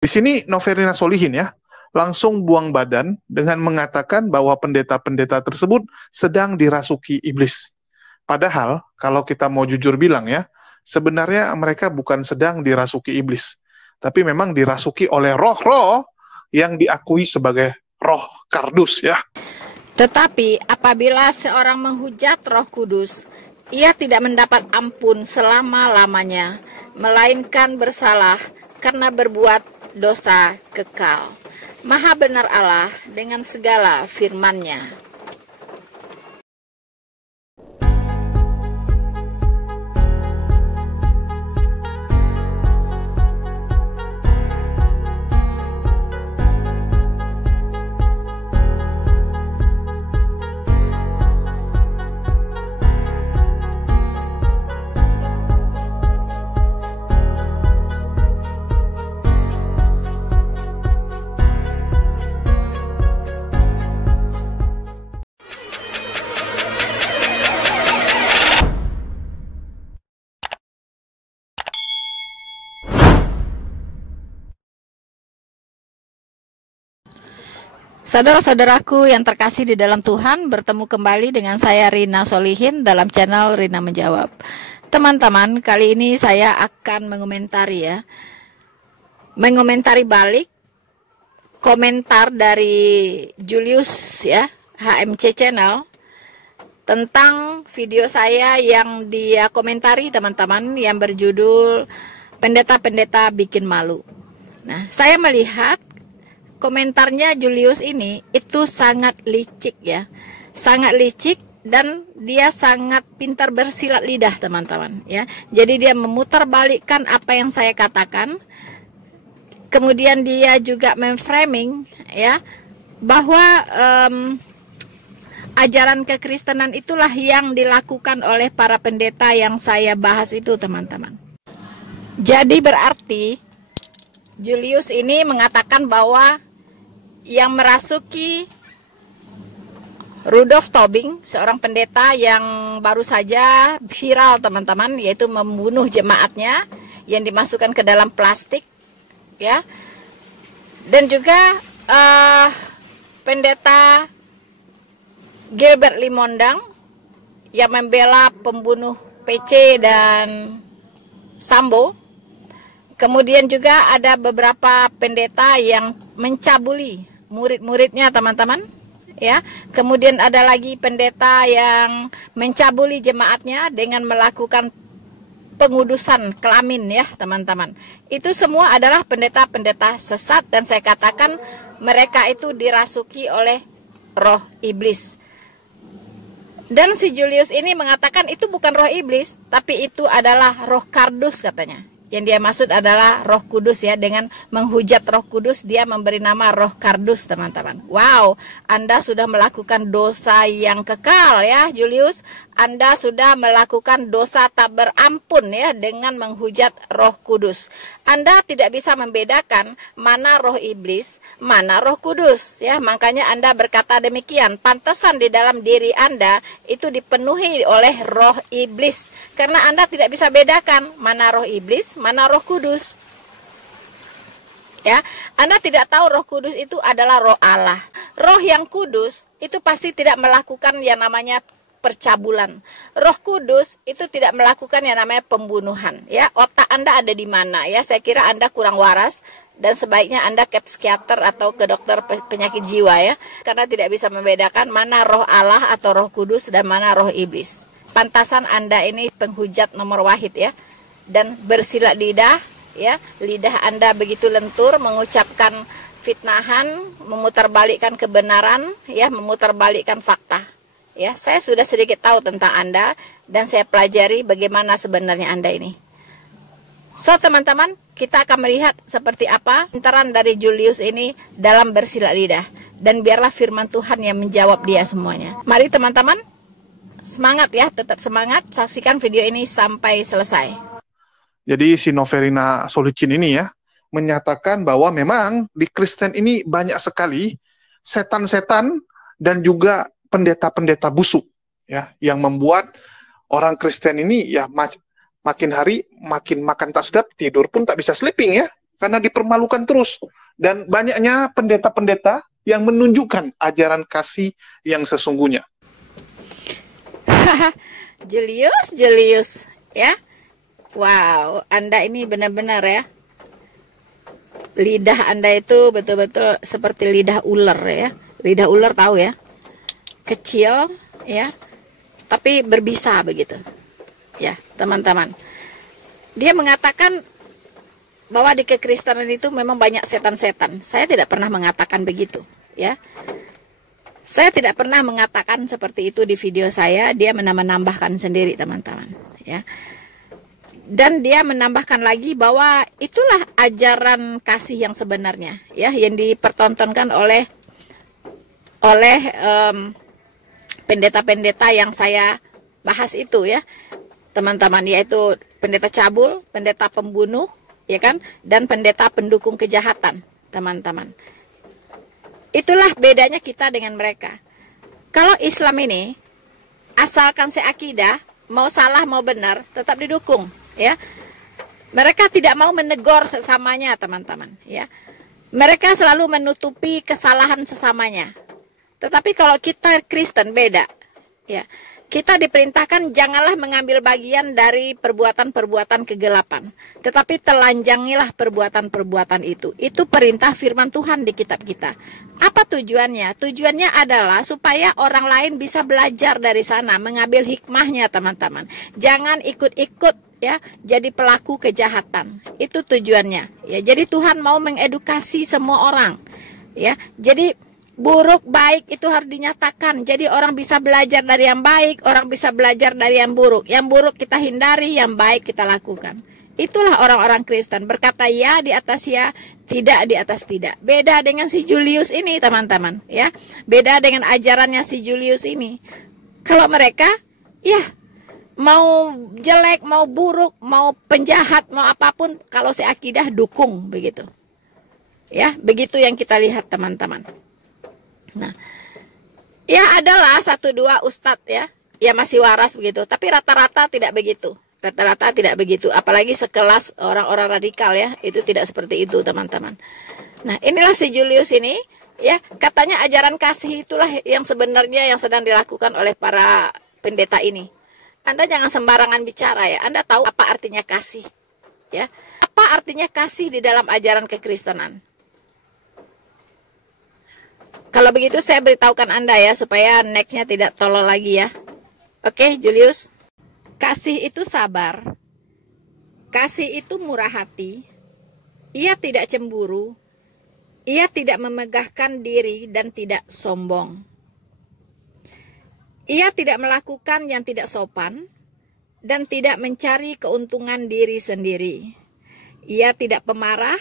Di sini Noverina Solihin ya, langsung buang badan dengan mengatakan bahwa pendeta-pendeta tersebut sedang dirasuki iblis. Padahal, kalau kita mau jujur bilang ya, sebenarnya mereka bukan sedang dirasuki iblis, tapi memang dirasuki oleh roh-roh yang diakui sebagai roh kardus ya. Tetapi apabila seorang menghujat Roh Kudus, ia tidak mendapat ampun selama-lamanya, melainkan bersalah karena berbuat dosa kekal. Maha benar Allah dengan segala firman-Nya. Saudara-saudaraku yang terkasih di dalam Tuhan, bertemu kembali dengan saya Rina Solihin dalam channel Rina Menjawab. Teman-teman, kali ini saya akan mengomentari balik komentar dari Julius ya, HMC Channel, tentang video saya yang dia komentari teman-teman, yang berjudul Pendeta-pendeta Bikin Malu. Nah, saya melihat komentarnya Julius ini itu sangat licik ya, sangat licik, dan dia sangat pintar bersilat lidah teman-teman ya. Jadi dia memutarbalikkan apa yang saya katakan, kemudian dia juga memframing ya bahwa ajaran kekristenan itulah yang dilakukan oleh para pendeta yang saya bahas itu teman-teman. Jadi berarti Julius ini mengatakan bahwa yang merasuki Rudolf Tobing, seorang pendeta yang baru saja viral teman-teman, yaitu membunuh jemaatnya yang dimasukkan ke dalam plastik ya, dan juga pendeta Gilbert Limondang yang membela pembunuh PC dan Sambo. Kemudian juga ada beberapa pendeta yang mencabuli murid-muridnya teman-teman ya. Kemudian ada lagi pendeta yang mencabuli jemaatnya dengan melakukan pengudusan kelamin ya teman-teman. Itu semua adalah pendeta-pendeta sesat, dan saya katakan mereka itu dirasuki oleh roh iblis. Dan si Julius ini mengatakan itu bukan roh iblis, tapi itu adalah roh kardus katanya. Yang dia maksud adalah Roh Kudus ya. Dengan menghujat Roh Kudus, dia memberi nama Roh Kardus teman-teman. Wow, Anda sudah melakukan dosa yang kekal ya Julius. Anda sudah melakukan dosa tak berampun ya dengan menghujat Roh Kudus. Anda tidak bisa membedakan mana roh iblis, mana Roh Kudus ya. Makanya Anda berkata demikian. Pantesan di dalam diri Anda itu dipenuhi oleh roh iblis, karena Anda tidak bisa bedakan mana roh iblis, mana Roh Kudus. Ya, Anda tidak tahu Roh Kudus itu adalah roh Allah. Roh yang kudus itu pasti tidak melakukan yang namanya percabulan. Roh Kudus itu tidak melakukan yang namanya pembunuhan. Ya, otak Anda ada di mana? Ya, saya kira Anda kurang waras dan sebaiknya Anda ke psikiater atau ke dokter penyakit jiwa ya, karena tidak bisa membedakan mana roh Allah atau Roh Kudus dan mana roh iblis. Pantasan Anda ini penghujat nomor wahid ya, dan bersilat lidah ya. Lidah Anda begitu lentur mengucapkan fitnahan, memutarbalikkan kebenaran ya, memutarbalikkan fakta. Ya, saya sudah sedikit tahu tentang Anda dan saya pelajari bagaimana sebenarnya Anda ini. So teman-teman, kita akan melihat seperti apa komentar dari Julius ini dalam bersilat lidah, dan biarlah firman Tuhan yang menjawab dia semuanya. Mari teman-teman, semangat ya, tetap semangat, saksikan video ini sampai selesai. Jadi si Noverina Solihin ini ya menyatakan bahwa memang di Kristen ini banyak sekali setan-setan dan juga pendeta-pendeta busuk ya, yang membuat orang Kristen ini ya makin hari makin makan tak sedap, tidur pun tak bisa sleeping ya. karena dipermalukan terus. Dan banyaknya pendeta-pendeta yang menunjukkan ajaran kasih yang sesungguhnya. Julius, ya. Wow, Anda ini benar-benar ya. Lidah Anda itu betul-betul seperti lidah ular ya. Lidah ular tahu ya. Kecil ya, tapi berbisa begitu. Ya, teman-teman. Dia mengatakan bahwa di kekristenan itu memang banyak setan-setan. Saya tidak pernah mengatakan begitu, ya. Saya tidak pernah mengatakan seperti itu di video saya. Dia menambahkan sendiri, teman-teman, ya. Dan dia menambahkan lagi bahwa itulah ajaran kasih yang sebenarnya, ya, yang dipertontonkan oleh pendeta-pendeta yang saya bahas itu, ya, teman-teman, yaitu pendeta cabul, pendeta pembunuh, ya kan, dan pendeta pendukung kejahatan, teman-teman. Itulah bedanya kita dengan mereka. Kalau Islam ini, asalkan seakidah, mau salah mau benar, tetap didukung, ya. Mereka tidak mau menegur sesamanya, teman-teman, ya. Mereka selalu menutupi kesalahan sesamanya. Tetapi kalau kita Kristen beda, ya. Kita diperintahkan janganlah mengambil bagian dari perbuatan-perbuatan kegelapan. Tetapi telanjangilah perbuatan-perbuatan itu. Itu perintah firman Tuhan di kitab kita. Apa tujuannya? Tujuannya adalah supaya orang lain bisa belajar dari sana. Mengambil hikmahnya, teman-teman. Jangan ikut-ikut, ya, jadi pelaku kejahatan. Itu tujuannya. Ya, jadi Tuhan mau mengedukasi semua orang. Ya, jadi buruk baik itu harus dinyatakan. Jadi orang bisa belajar dari yang baik, orang bisa belajar dari yang buruk. Yang buruk kita hindari, yang baik kita lakukan. Itulah orang-orang Kristen, berkata ya di atas ya, tidak di atas tidak. Beda dengan si Julius ini, teman-teman, ya. Beda dengan ajarannya si Julius ini. Kalau mereka, ya, mau jelek, mau buruk, mau penjahat, mau apapun, kalau seakidah dukung begitu. Ya, begitu yang kita lihat, teman-teman. Nah, ya adalah 1-2 ustadz ya masih waras begitu, tapi rata-rata tidak begitu. Rata-rata tidak begitu, apalagi sekelas orang-orang radikal ya, itu tidak seperti itu, teman-teman. Nah, inilah si Julius ini, ya, katanya ajaran kasih itulah yang sebenarnya yang sedang dilakukan oleh para pendeta ini. Anda jangan sembarangan bicara ya. Anda tahu apa artinya kasih, ya? Apa artinya kasih di dalam ajaran kekristenan? Kalau begitu saya beritahukan Anda ya, supaya nextnya tidak tolol lagi ya. Oke, Julius. Kasih itu sabar. Kasih itu murah hati. Ia tidak cemburu. Ia tidak memegahkan diri dan tidak sombong. Ia tidak melakukan yang tidak sopan dan tidak mencari keuntungan diri sendiri. Ia tidak pemarah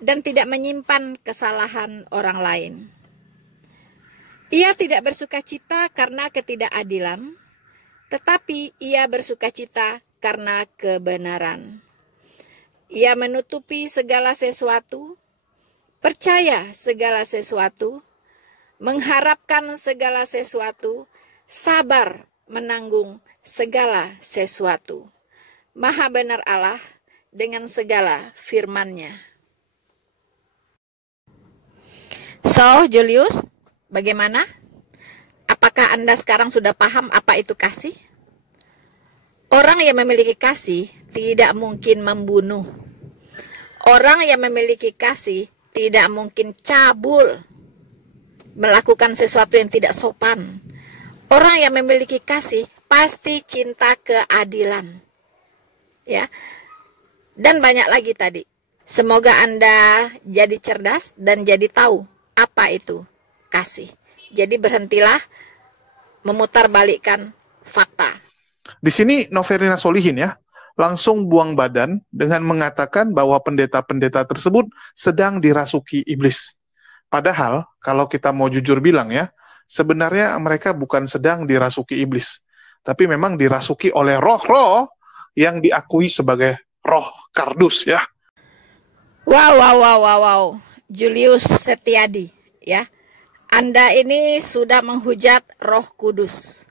dan tidak menyimpan kesalahan orang lain. Ia tidak bersukacita karena ketidakadilan, tetapi ia bersukacita karena kebenaran. Ia menutupi segala sesuatu, percaya segala sesuatu, mengharapkan segala sesuatu, sabar menanggung segala sesuatu. Maha benar Allah dengan segala firman-Nya. So, Julius, bagaimana? Apakah Anda sekarang sudah paham apa itu kasih? Orang yang memiliki kasih tidak mungkin membunuh. Orang yang memiliki kasih tidak mungkin cabul, melakukan sesuatu yang tidak sopan. Orang yang memiliki kasih pasti cinta keadilan. Ya. Dan banyak lagi tadi. Semoga Anda jadi cerdas dan jadi tahu apa itu kasih. Jadi berhentilah memutarbalikkan fakta. Di sini Noverina Solihin ya, langsung buang badan dengan mengatakan bahwa pendeta-pendeta tersebut sedang dirasuki iblis. Padahal kalau kita mau jujur bilang ya, sebenarnya mereka bukan sedang dirasuki iblis, tapi memang dirasuki oleh roh-roh yang diakui sebagai roh kardus ya. Wow. Julius Setiadi ya. Anda ini sudah menghujat Roh Kudus.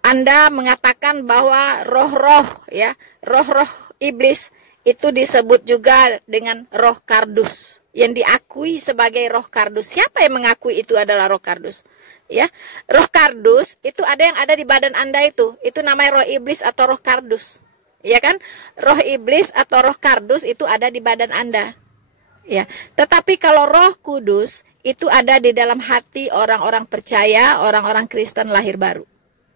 Anda mengatakan bahwa roh-roh ya, roh-roh iblis itu disebut juga dengan roh kardus, yang diakui sebagai roh kardus. Siapa yang mengakui itu adalah roh kardus? Ya, roh kardus itu ada yang ada di badan Anda itu namanya roh iblis atau roh kardus. Ya kan? Roh iblis atau roh kardus itu ada di badan Anda. Ya, tetapi kalau Roh Kudus itu ada di dalam hati orang-orang percaya, orang-orang Kristen lahir baru.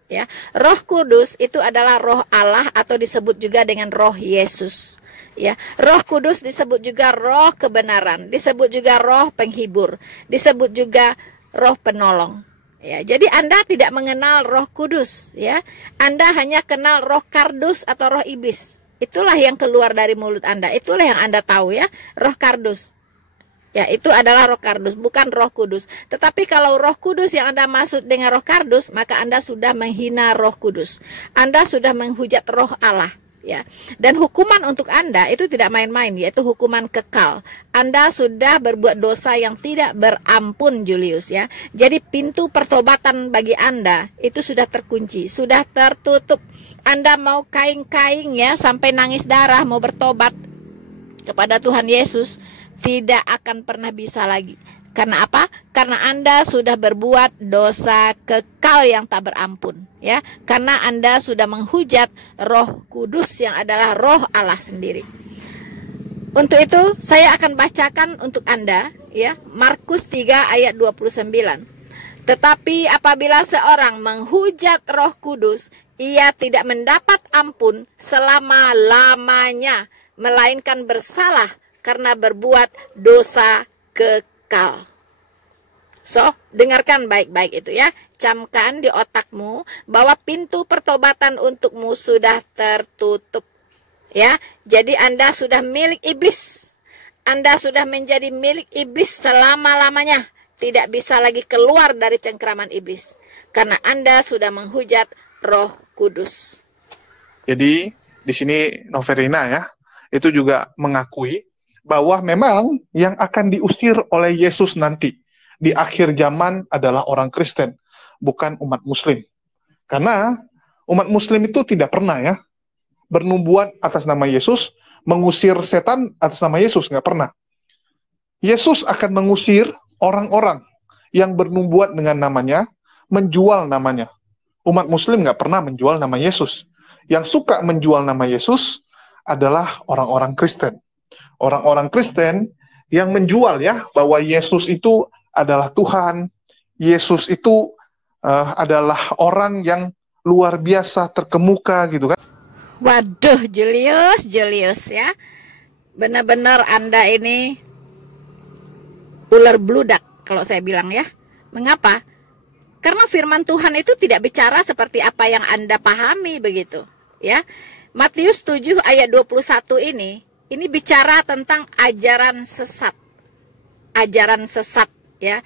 Ya, Roh Kudus itu adalah Roh Allah atau disebut juga dengan Roh Yesus. Ya, Roh Kudus disebut juga Roh kebenaran, disebut juga Roh penghibur, disebut juga Roh penolong. Ya, jadi Anda tidak mengenal Roh Kudus, ya. Anda hanya kenal Roh Kardus atau Roh iblis. Itulah yang keluar dari mulut Anda. Itulah yang Anda tahu, ya, Roh Kardus. Ya, itu adalah Roh Kardus, bukan Roh Kudus. Tetapi kalau Roh Kudus yang Anda maksud dengan Roh Kardus, maka Anda sudah menghina Roh Kudus. Anda sudah menghujat Roh Allah, ya. Dan hukuman untuk Anda itu tidak main-main, yaitu hukuman kekal. Anda sudah berbuat dosa yang tidak berampun, Julius, ya. Jadi pintu pertobatan bagi Anda itu sudah terkunci, sudah tertutup. Anda mau kaing-kaing, ya, sampai nangis darah mau bertobat kepada Tuhan Yesus, tidak akan pernah bisa lagi. Karena apa? Karena Anda sudah berbuat dosa kekal yang tak berampun, ya. Karena Anda sudah menghujat Roh Kudus yang adalah Roh Allah sendiri. Untuk itu saya akan bacakan untuk Anda, ya, Markus 3 ayat 29. Tetapi apabila seorang menghujat Roh Kudus, ia tidak mendapat ampun selama-lamanya, melainkan bersalah karena berbuat dosa kekal. So, dengarkan baik-baik itu, ya. Camkan di otakmu bahwa pintu pertobatan untukmu sudah tertutup, ya. Jadi Anda sudah milik iblis. Anda sudah menjadi milik iblis selama-lamanya. Tidak bisa lagi keluar dari cengkraman iblis. Karena Anda sudah menghujat Roh Kudus. Jadi di sini Noverina, ya, itu juga mengakui bahwa memang yang akan diusir oleh Yesus nanti di akhir zaman adalah orang Kristen, bukan umat Muslim. Karena umat Muslim itu tidak pernah, ya, bernubuat atas nama Yesus, mengusir setan atas nama Yesus, nggak pernah. Yesus akan mengusir orang-orang yang bernubuat dengan namanya, menjual namanya. Umat Muslim nggak pernah menjual nama Yesus. Yang suka menjual nama Yesus adalah orang-orang Kristen. Orang-orang Kristen yang menjual, ya, bahwa Yesus itu adalah Tuhan, Yesus itu adalah orang yang luar biasa, terkemuka, gitu kan. Waduh, Julius, ya. Benar-benar Anda ini ular bludak kalau saya bilang, ya. Mengapa? Karena firman Tuhan itu tidak bicara seperti apa yang Anda pahami begitu, ya. Matius 7 ayat 21 ini bicara tentang ajaran sesat. Ajaran sesat, ya.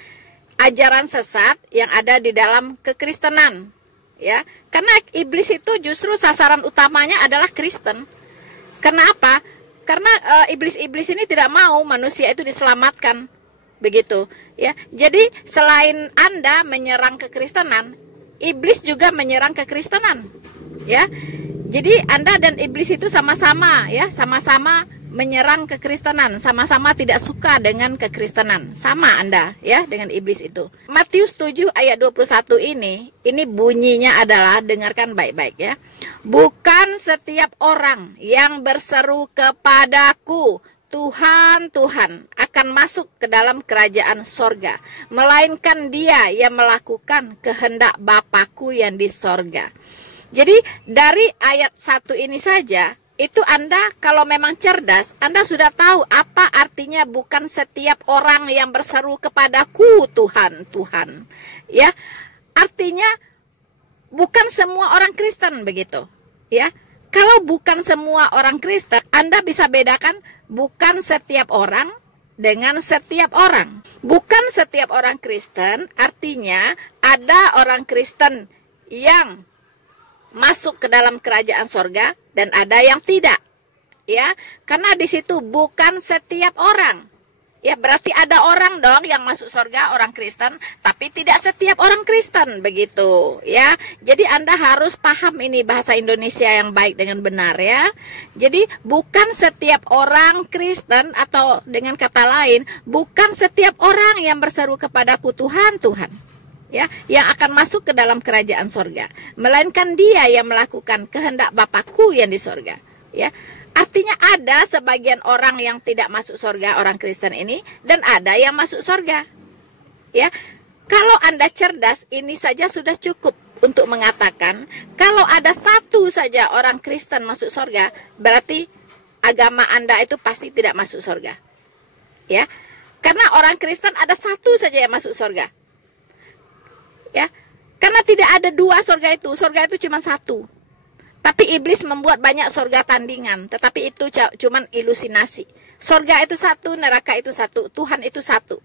Ajaran sesat yang ada di dalam kekristenan, ya. Karena iblis itu justru sasaran utamanya adalah Kristen. Kenapa? Karena iblis-iblis ini tidak mau manusia itu diselamatkan. Begitu, ya. Jadi selain Anda menyerang kekristenan, iblis juga menyerang kekristenan, ya. Jadi Anda dan iblis itu sama-sama, ya, sama-sama menyerang kekristenan, sama-sama tidak suka dengan kekristenan. Sama Anda, ya, dengan iblis itu. Matius 7 ayat 21 ini bunyinya adalah, dengarkan baik-baik, ya. Bukan setiap orang yang berseru kepadaku, Tuhan, Tuhan, akan masuk ke dalam kerajaan sorga, melainkan dia yang melakukan kehendak Bapakku yang di sorga. Jadi dari ayat 1 ini saja, itu Anda kalau memang cerdas, Anda sudah tahu apa artinya bukan setiap orang yang berseru kepadaku, Tuhan, Tuhan. Ya, artinya bukan semua orang Kristen begitu, ya. Kalau bukan semua orang Kristen, Anda bisa bedakan bukan setiap orang dengan setiap orang. Bukan setiap orang Kristen artinya ada orang Kristen yang masuk ke dalam kerajaan sorga dan ada yang tidak, ya. Karena di situ bukan setiap orang, Ya, berarti ada orang dong yang masuk surga, orang Kristen, tapi tidak setiap orang Kristen, begitu ya. Jadi Anda harus paham ini bahasa Indonesia yang baik dengan benar ya. Jadi bukan setiap orang Kristen, atau dengan kata lain, bukan setiap orang yang berseru kepadaku Tuhan, Tuhan, ya, yang akan masuk ke dalam kerajaan surga, melainkan dia yang melakukan kehendak Bapakku yang di surga, ya. Artinya ada sebagian orang yang tidak masuk surga, orang Kristen ini, dan ada yang masuk surga. Ya, kalau Anda cerdas, ini saja sudah cukup untuk mengatakan kalau ada satu saja orang Kristen masuk surga, berarti agama Anda itu pasti tidak masuk surga. Ya, karena orang Kristen ada satu saja yang masuk surga. Ya, karena tidak ada dua surga itu cuma satu. Tapi iblis membuat banyak surga tandingan, tetapi itu cuman ilusinasi. Surga itu satu, neraka itu satu, Tuhan itu satu.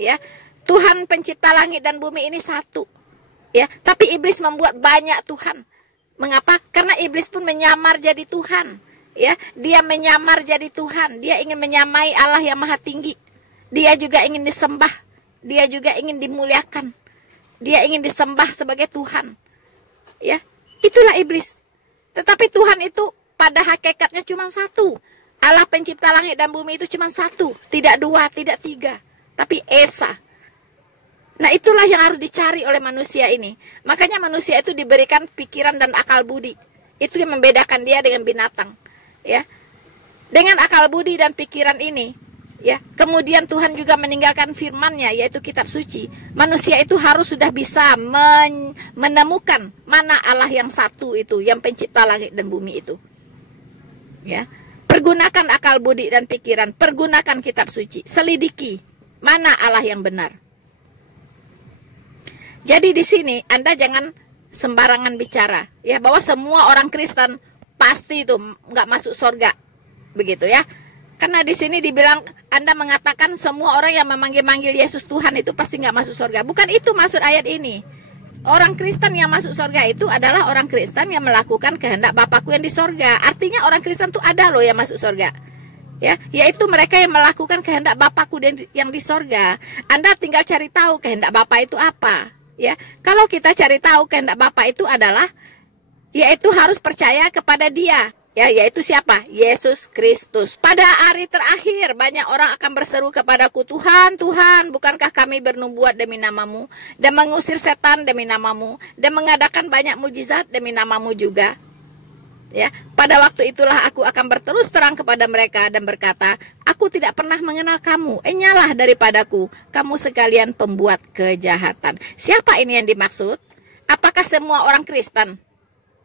Ya, Tuhan pencipta langit dan bumi ini satu. Ya, tapi iblis membuat banyak Tuhan. Mengapa? Karena iblis pun menyamar jadi Tuhan. Ya, dia menyamar jadi Tuhan. Dia ingin menyamai Allah yang Maha Tinggi. Dia juga ingin disembah. Dia juga ingin dimuliakan. Dia ingin disembah sebagai Tuhan. Ya, itulah iblis. Tetapi Tuhan itu pada hakikatnya cuma satu. Allah pencipta langit dan bumi itu cuma satu. Tidak dua, tidak tiga. Tapi Esa. Nah, itulah yang harus dicari oleh manusia ini. Makanya manusia itu diberikan pikiran dan akal budi. Itu yang membedakan dia dengan binatang. Ya, dengan akal budi dan pikiran ini, ya, kemudian Tuhan juga meninggalkan firman-Nya, yaitu kitab suci. Manusia itu harus sudah bisa menemukan mana Allah yang satu itu, yang pencipta langit dan bumi itu. Ya, pergunakan akal budi dan pikiran, pergunakan kitab suci, selidiki mana Allah yang benar. Jadi di sini Anda jangan sembarangan bicara, ya, bahwa semua orang Kristen pasti itu nggak masuk surga, begitu ya. Karena di sini dibilang, Anda mengatakan semua orang yang memanggil-manggil Yesus Tuhan itu pasti nggak masuk surga. Bukan itu maksud ayat ini. Orang Kristen yang masuk surga itu adalah orang Kristen yang melakukan kehendak Bapakku yang di surga. Artinya orang Kristen itu ada loh yang masuk surga. Ya, yaitu mereka yang melakukan kehendak Bapakku yang di surga. Anda tinggal cari tahu kehendak Bapa itu apa. Ya, kalau kita cari tahu kehendak Bapa itu adalah, yaitu harus percaya kepada Dia. Ya, yaitu siapa? Yesus Kristus. Pada hari terakhir banyak orang akan berseru kepadaku, Tuhan, Tuhan, bukankah kami bernubuat demi namamu, dan mengusir setan demi namamu, dan mengadakan banyak mujizat demi namamu juga. Ya, pada waktu itulah aku akan berterus terang kepada mereka dan berkata, aku tidak pernah mengenal kamu, enyalah daripadaku, kamu sekalian pembuat kejahatan. Siapa ini yang dimaksud? Apakah semua orang Kristen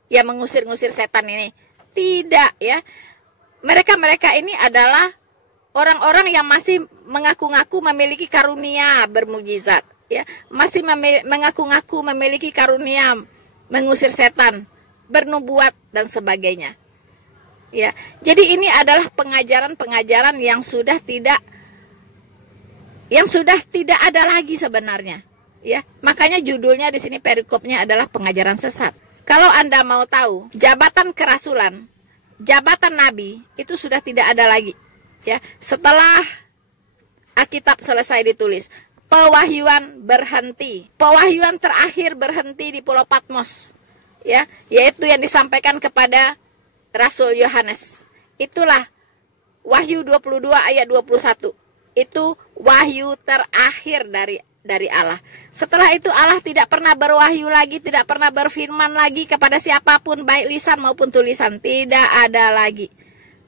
yang mengusir-ngusir setan ini? Tidak, ya. Mereka ini adalah orang-orang yang masih mengaku-ngaku memiliki karunia bermujizat, ya. Masih mengaku-ngaku memiliki karunia mengusir setan, bernubuat dan sebagainya. Ya. Jadi ini adalah pengajaran-pengajaran yang sudah tidak ada lagi sebenarnya, ya. Makanya judulnya di sini perikopnya adalah pengajaran sesat. Kalau Anda mau tahu, jabatan kerasulan, jabatan nabi itu sudah tidak ada lagi, ya. Setelah Alkitab selesai ditulis, pewahyuan berhenti. Pewahyuan terakhir berhenti di Pulau Patmos, ya, yaitu yang disampaikan kepada Rasul Yohanes. Itulah Wahyu 22 ayat 21. Itu wahyu terakhir dari Allah. Setelah itu Allah tidak pernah berwahyu lagi, tidak pernah berfirman lagi kepada siapapun, baik lisan maupun tulisan, tidak ada lagi.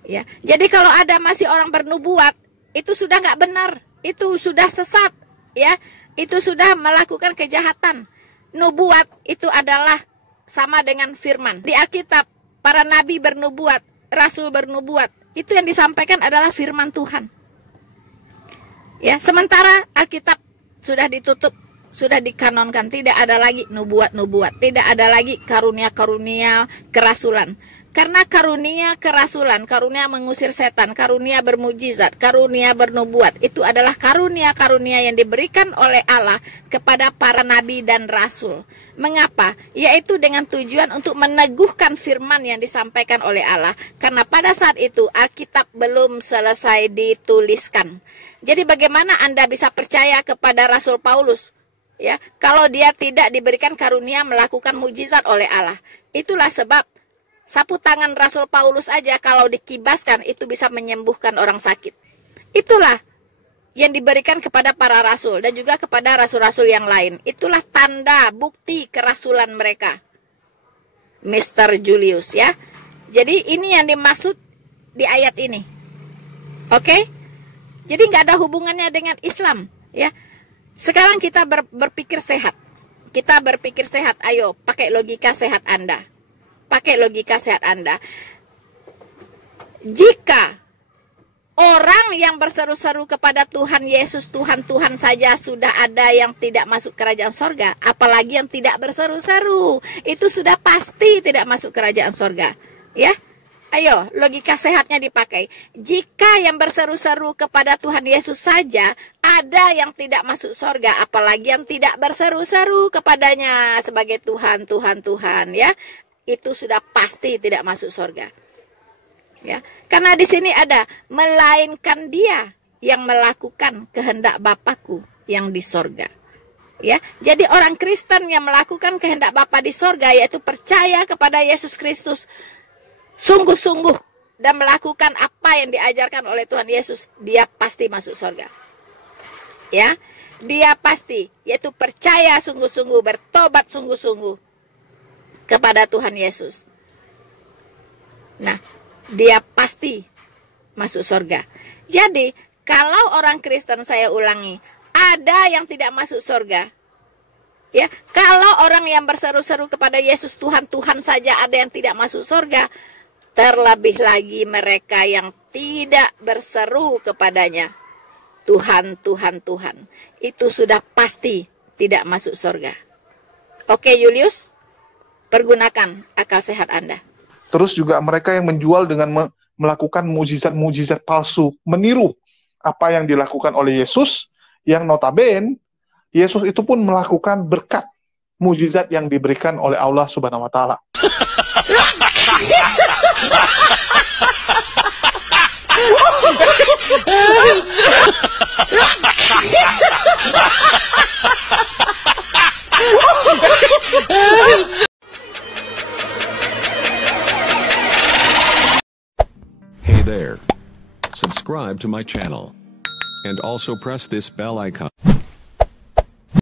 Ya, jadi kalau ada masih orang bernubuat, itu sudah nggak benar, itu sudah sesat, ya, itu sudah melakukan kejahatan. Nubuat itu adalah sama dengan firman. Di Alkitab, para nabi bernubuat, rasul bernubuat, itu yang disampaikan adalah firman Tuhan. Ya, sementara Alkitab sudah ditutup, sudah dikanonkan, tidak ada lagi nubuat-nubuat, tidak ada lagi karunia-karunia kerasulan. Karena karunia kerasulan, karunia mengusir setan, karunia bermujizat, karunia bernubuat, itu adalah karunia-karunia yang diberikan oleh Allah kepada para nabi dan rasul. Mengapa? Yaitu dengan tujuan untuk meneguhkan firman yang disampaikan oleh Allah. Karena pada saat itu Alkitab belum selesai dituliskan. Jadi bagaimana Anda bisa percaya kepada Rasul Paulus? Ya, kalau dia tidak diberikan karunia melakukan mujizat oleh Allah. Itulah sebab sapu tangan Rasul Paulus aja kalau dikibaskan itu bisa menyembuhkan orang sakit. Itulah yang diberikan kepada para rasul dan juga kepada rasul-rasul yang lain. Itulah tanda bukti kerasulan mereka. Mr. Julius ya. Jadi ini yang dimaksud di ayat ini. Oke? Jadi nggak ada hubungannya dengan Islam ya. Sekarang kita berpikir sehat. Kita berpikir sehat. Ayo pakai logika sehat Anda. Pakai logika sehat Anda. Jika orang yang berseru-seru kepada Tuhan Yesus, Tuhan, Tuhan saja sudah ada yang tidak masuk kerajaan sorga, apalagi yang tidak berseru-seru, itu sudah pasti tidak masuk kerajaan sorga. Ya, ayo logika sehatnya dipakai. Jika yang berseru-seru kepada Tuhan Yesus saja ada yang tidak masuk sorga, apalagi yang tidak berseru-seru kepadanya sebagai Tuhan, Tuhan, Tuhan, ya. Itu sudah pasti tidak masuk surga. Ya, karena di sini ada melainkan dia yang melakukan kehendak Bapakku yang di sorga. Ya, jadi orang Kristen yang melakukan kehendak Bapa di sorga yaitu percaya kepada Yesus Kristus sungguh-sungguh dan melakukan apa yang diajarkan oleh Tuhan Yesus, dia pasti masuk sorga. Ya, dia pasti yaitu percaya sungguh-sungguh, bertobat sungguh-sungguh kepada Tuhan Yesus. Nah, dia pasti masuk surga. Jadi, kalau orang Kristen, saya ulangi, ada yang tidak masuk surga. Ya, kalau orang yang berseru-seru kepada Yesus Tuhan, Tuhan saja ada yang tidak masuk surga, terlebih lagi mereka yang tidak berseru kepadanya, Tuhan, Tuhan, Tuhan, itu sudah pasti tidak masuk surga. Oke, Julius? Pergunakan akal sehat Anda. Terus juga mereka yang menjual dengan melakukan mujizat-mujizat palsu, meniru apa yang dilakukan oleh Yesus, yang notabene Yesus itu pun melakukan berkat mujizat yang diberikan oleh Allah Subhanahu wa taala. Hey there. Subscribe to my channel. And also press this bell icon.